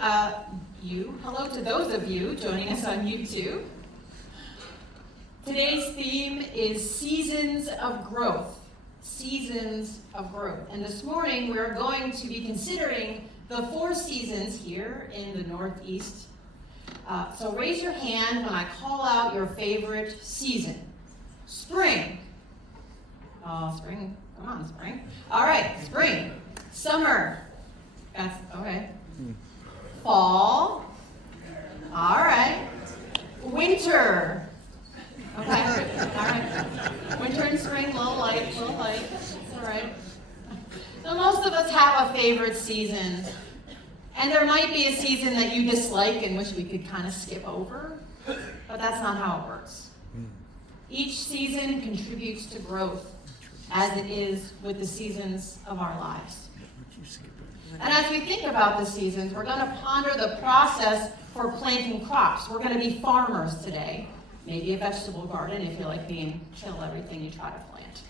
Hello to those of you joining us on YouTube. Today's theme is Seasons of Growth. Seasons of Growth. And this morning we're going to be considering the 4 seasons here in the Northeast. So raise your hand when I call out your favorite season. Spring. Spring. Come on, spring. All right, spring. Summer. That's okay. Fall. All right. Winter. Okay. All right. Winter and spring, little light. That's all right. So most of us have a favorite season. And there might be a season that you dislike and wish we could kind of skip over. But that's not how it works. Each season contributes to growth, as it is with the seasons of our lives. And as we think about the seasons, we're going to ponder the process for planting crops. We're going to be farmers today. Maybe a vegetable garden if you like being kill everything you try to plant.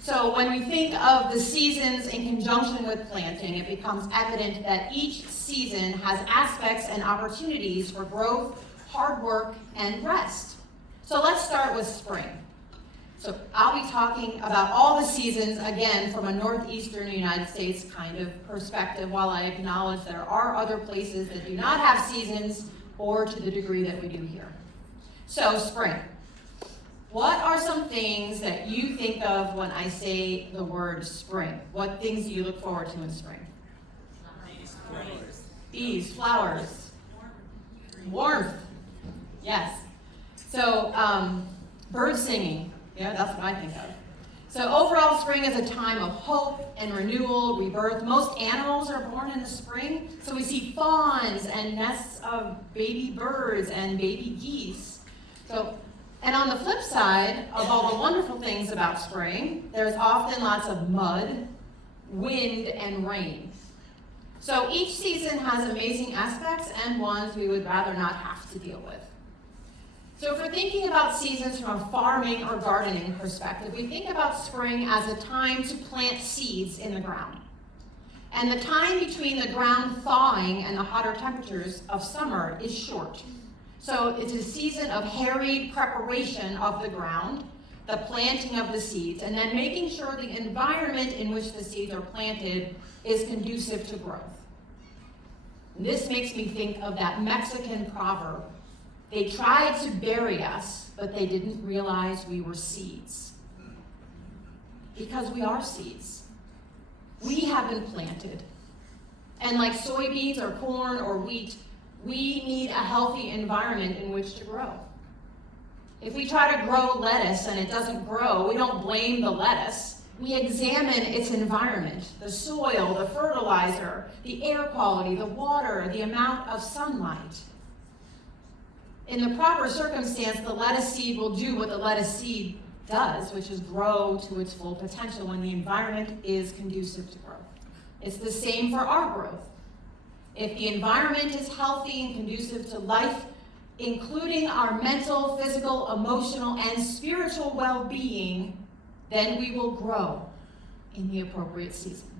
So when we think of the seasons in conjunction with planting, it becomes evident that each season has aspects and opportunities for growth, hard work, and rest. So let's start with spring. So I'll be talking about all the seasons, again, from a northeastern United States kind of perspective, while I acknowledge there are other places that do not have seasons, or to the degree that we do here. So spring. What are some things that you think of when I say the word spring? What things do you look forward to in spring? Bees, flowers. Warmth. Yes. So birds singing. Yeah, that's what I think of. So overall, spring is a time of hope and renewal, rebirth. Most animals are born in the spring. So we see fawns and nests of baby birds and baby geese. And on the flip side of all the wonderful things about spring, there's often lots of mud, wind, and rain. So each season has amazing aspects and ones we would rather not have to deal with. So if we're thinking about seasons from a farming or gardening perspective, we think about spring as a time to plant seeds in the ground. And the time between the ground thawing and the hotter temperatures of summer is short. So it's a season of harried preparation of the ground, the planting of the seeds, and then making sure the environment in which the seeds are planted is conducive to growth. And this makes me think of that Mexican proverb. They tried to bury us, but they didn't realize we were seeds. Because we are seeds. We have been planted. And like soybeans or corn or wheat, we need a healthy environment in which to grow. If we try to grow lettuce and it doesn't grow, we don't blame the lettuce. We examine its environment, the soil, the fertilizer, the air quality, the water, the amount of sunlight. In the proper circumstance, the lettuce seed will do what the lettuce seed does, which is grow to its full potential when the environment is conducive to growth. It's the same for our growth. If the environment is healthy and conducive to life, including our mental, physical, emotional, and spiritual well-being, then we will grow in the appropriate season.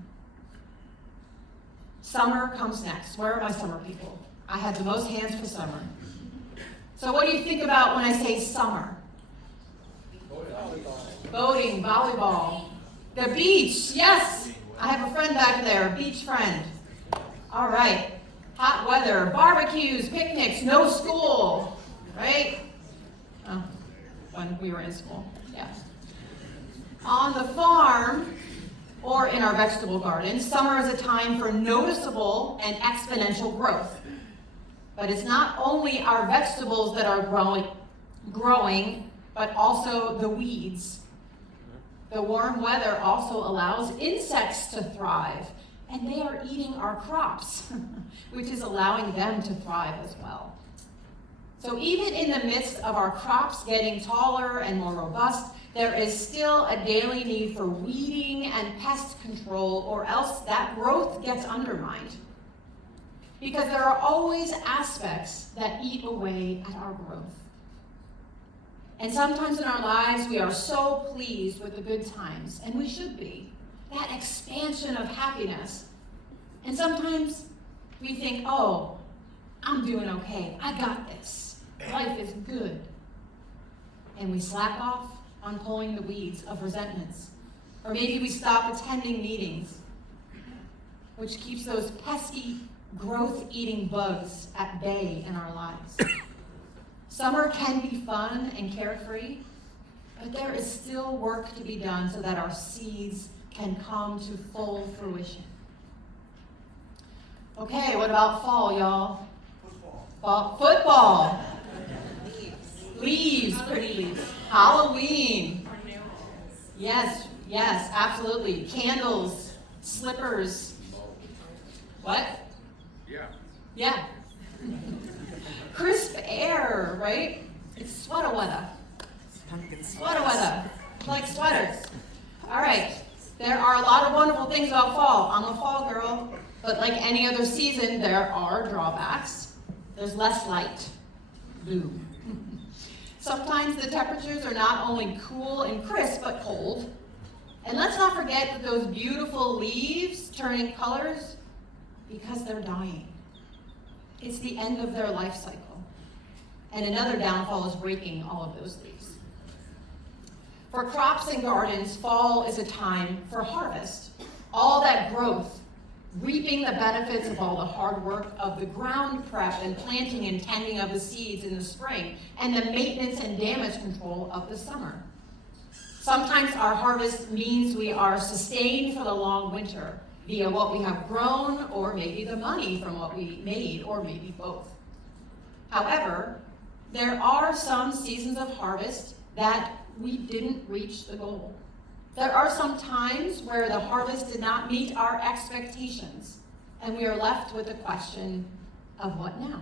Summer comes next. Where are my summer people? I had the most hands for summer. So what do you think about when I say summer? Boating, volleyball. The beach, yes. I have a friend back there, a beach friend. All right. Hot weather, barbecues, picnics, no school, right? Oh, when we were in school, yeah. On the farm, or in our vegetable garden, summer is a time for noticeable and exponential growth. But it's not only our vegetables that are growing, but also the weeds. The warm weather also allows insects to thrive, and they are eating our crops, which is allowing them to thrive as well. So even in the midst of our crops getting taller and more robust, there is still a daily need for weeding and pest control, or else that growth gets undermined. Because there are always aspects that eat away at our growth. And sometimes in our lives, we are so pleased with the good times, and we should be. That expansion of happiness. And sometimes we think, oh, I'm doing okay. I got this. Life is good. And we slack off on pulling the weeds of resentments. Or maybe we stop attending meetings, which keeps those pesky, growth-eating bugs at bay in our lives. Summer can be fun and carefree, but there is still work to be done so that our seeds can come to full fruition. Okay, what about fall, y'all? Football. Leaves, pretty leaves. Halloween. Yes, absolutely. Candles, slippers. What? Yeah. Crisp air, right? It's sweater weather. Sweater weather. Like sweaters. All right. There are a lot of wonderful things about fall. I'm a fall girl. But like any other season, there are drawbacks. There's less light. Boo. Sometimes the temperatures are not only cool and crisp, but cold. And let's not forget that those beautiful leaves turning colors because they're dying. It's the end of their life cycle. And another downfall is breaking all of those leaves. For crops and gardens, fall is a time for harvest. All that growth, reaping the benefits of all the hard work of the ground prep and planting and tending of the seeds in the spring, and the maintenance and damage control of the summer. Sometimes our harvest means we are sustained for the long winter via what we have grown, or maybe the money from what we made, or maybe both. However, there are some seasons of harvest that we didn't reach the goal. There are some times where the harvest did not meet our expectations, and we are left with the question of what now?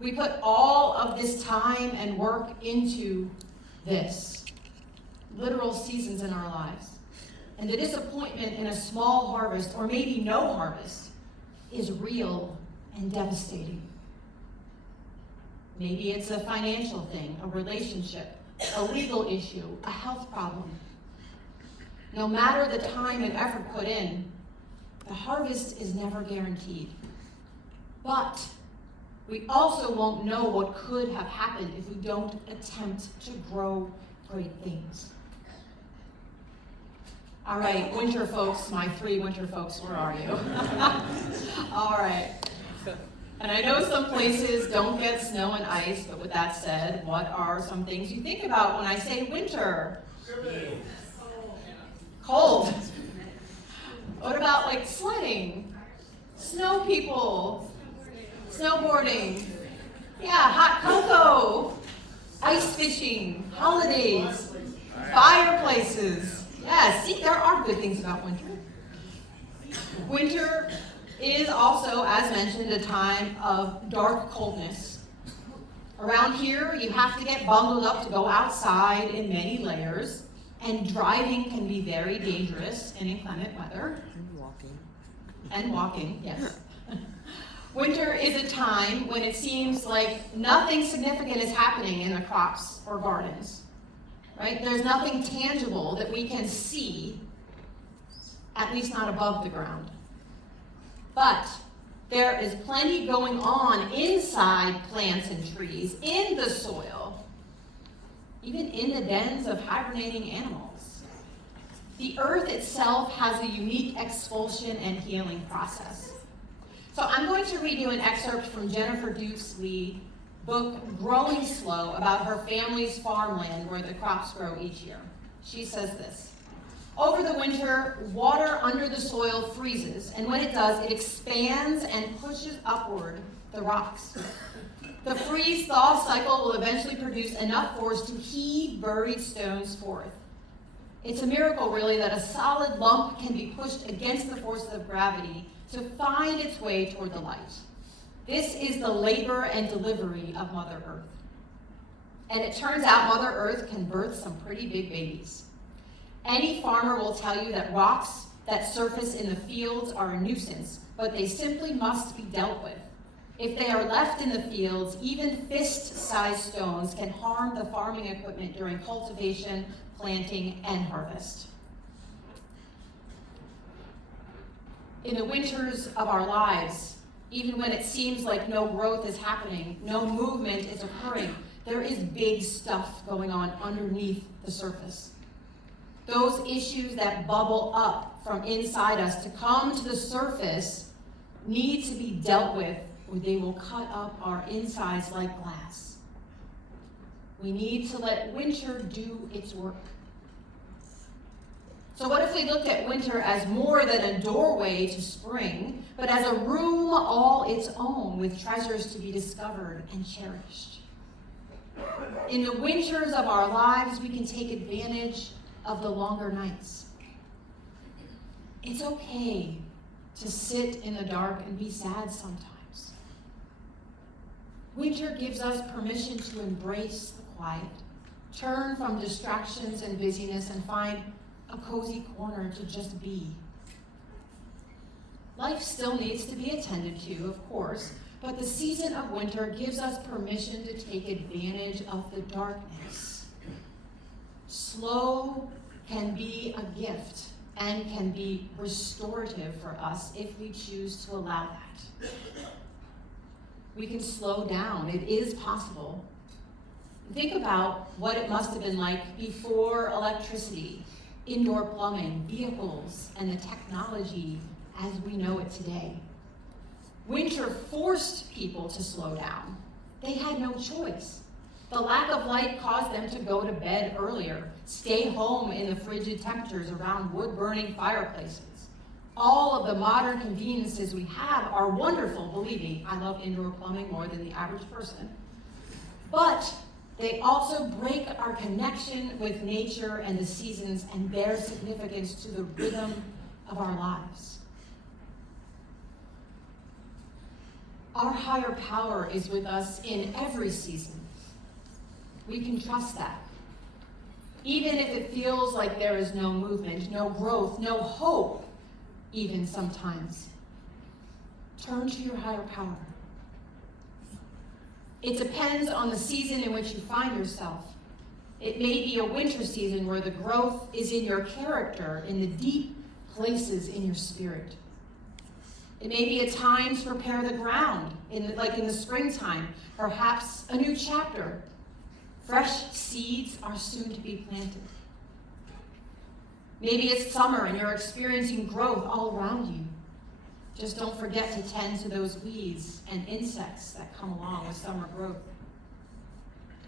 We put all of this time and work into this, literal seasons in our lives. And the disappointment in a small harvest, or maybe no harvest, is real and devastating. Maybe it's a financial thing, a relationship, a legal issue, a health problem. No matter the time and effort put in, the harvest is never guaranteed. But we also won't know what could have happened if we don't attempt to grow great things. All right, winter folks, my 3 winter folks, where are you? All right. And I know some places don't get snow and ice, but with that said, what are some things you think about when I say winter? Cold. What about like sledding? Snow people? Snowboarding? Yeah, hot cocoa. Ice fishing. Holidays. Fireplaces. Yeah, see, there are good things about winter. Winter is also, as mentioned, a time of dark coldness. Around here, you have to get bundled up to go outside in many layers, and driving can be very dangerous in inclement weather. And walking, yes. Winter is a time when it seems like nothing significant is happening in the crops or gardens, right? There's nothing tangible that we can see, at least not above the ground. But there is plenty going on inside plants and trees, in the soil, even in the dens of hibernating animals. The earth itself has a unique expulsion and healing process. So I'm going to read you an excerpt from Jennifer Duke's Lee book, Growing Slow, about her family's farmland where the crops grow each year. She says this: over the winter, water under the soil freezes, and when it does, it expands and pushes upward the rocks. The freeze-thaw cycle will eventually produce enough force to heave buried stones forth. It's a miracle, really, that a solid lump can be pushed against the forces of gravity to find its way toward the light. This is the labor and delivery of Mother Earth. And it turns out Mother Earth can birth some pretty big babies. Any farmer will tell you that rocks that surface in the fields are a nuisance, but they simply must be dealt with. If they are left in the fields, even fist-sized stones can harm the farming equipment during cultivation, planting, and harvest. in the winters of our lives, even when it seems like no growth is happening, no movement is occurring, there is big stuff going on underneath the surface. Those issues that bubble up from inside us to come to the surface need to be dealt with, or they will cut up our insides like glass. We need to let winter do its work. So what if we looked at winter as more than a doorway to spring, but as a room all its own with treasures to be discovered and cherished? In the winters of our lives, we can take advantage of the longer nights. It's okay to sit in the dark and be sad sometimes. Winter gives us permission to embrace the quiet, turn from distractions and busyness, and find a cozy corner to just be. Life still needs to be attended to, of course, but the season of winter gives us permission to take advantage of the darkness. Slow can be a gift and can be restorative for us if we choose to allow that. We can slow down. It is possible. Think about what it must have been like before electricity, indoor plumbing, vehicles, and the technology as we know it today. Winter forced people to slow down. They had no choice. The lack of light caused them to go to bed earlier, stay home in the frigid temperatures around wood-burning fireplaces. All of the modern conveniences we have are wonderful, believe me. I love indoor plumbing more than the average person. But they also break our connection with nature and the seasons and their significance to the rhythm of our lives. Our higher power is with us in every season. We can trust that. Even if it feels like there is no movement, no growth, no hope, even sometimes. Turn to your higher power. It depends on the season in which you find yourself. It may be a winter season where the growth is in your character, in the deep places in your spirit. It may be a time to prepare the ground, like in the springtime, perhaps a new chapter. Fresh seeds are soon to be planted. Maybe it's summer and you're experiencing growth all around you. Just don't forget to tend to those weeds and insects that come along with summer growth.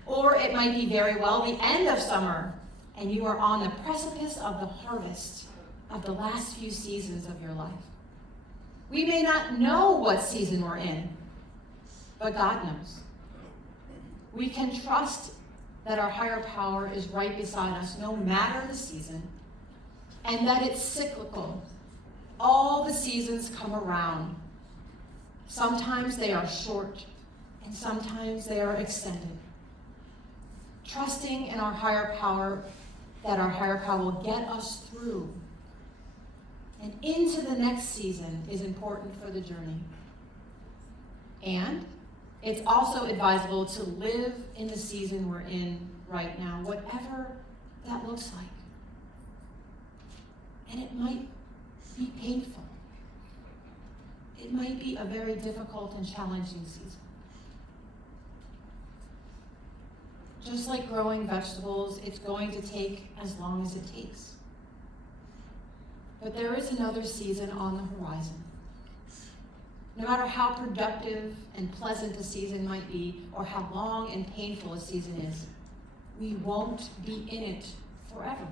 Or it might be very well the end of summer and you are on the precipice of the harvest of the last few seasons of your life. We may not know what season we're in, but God knows. We can trust that our higher power is right beside us no matter the season, and that it's cyclical. All the seasons come around. Sometimes they are short, and sometimes they are extended. Trusting in our higher power, that our higher power will get us through and into the next season is important for the journey. And it's also advisable to live in the season we're in right now, whatever that looks like. And it might be painful. It might be a very difficult and challenging season. Just like growing vegetables, it's going to take as long as it takes. But there is another season on the horizon. No matter how productive and pleasant a season might be, or how long and painful a season is, we won't be in it forever.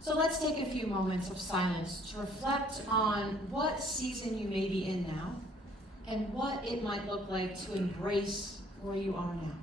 So let's take a few moments of silence to reflect on what season you may be in now, and what it might look like to embrace where you are now.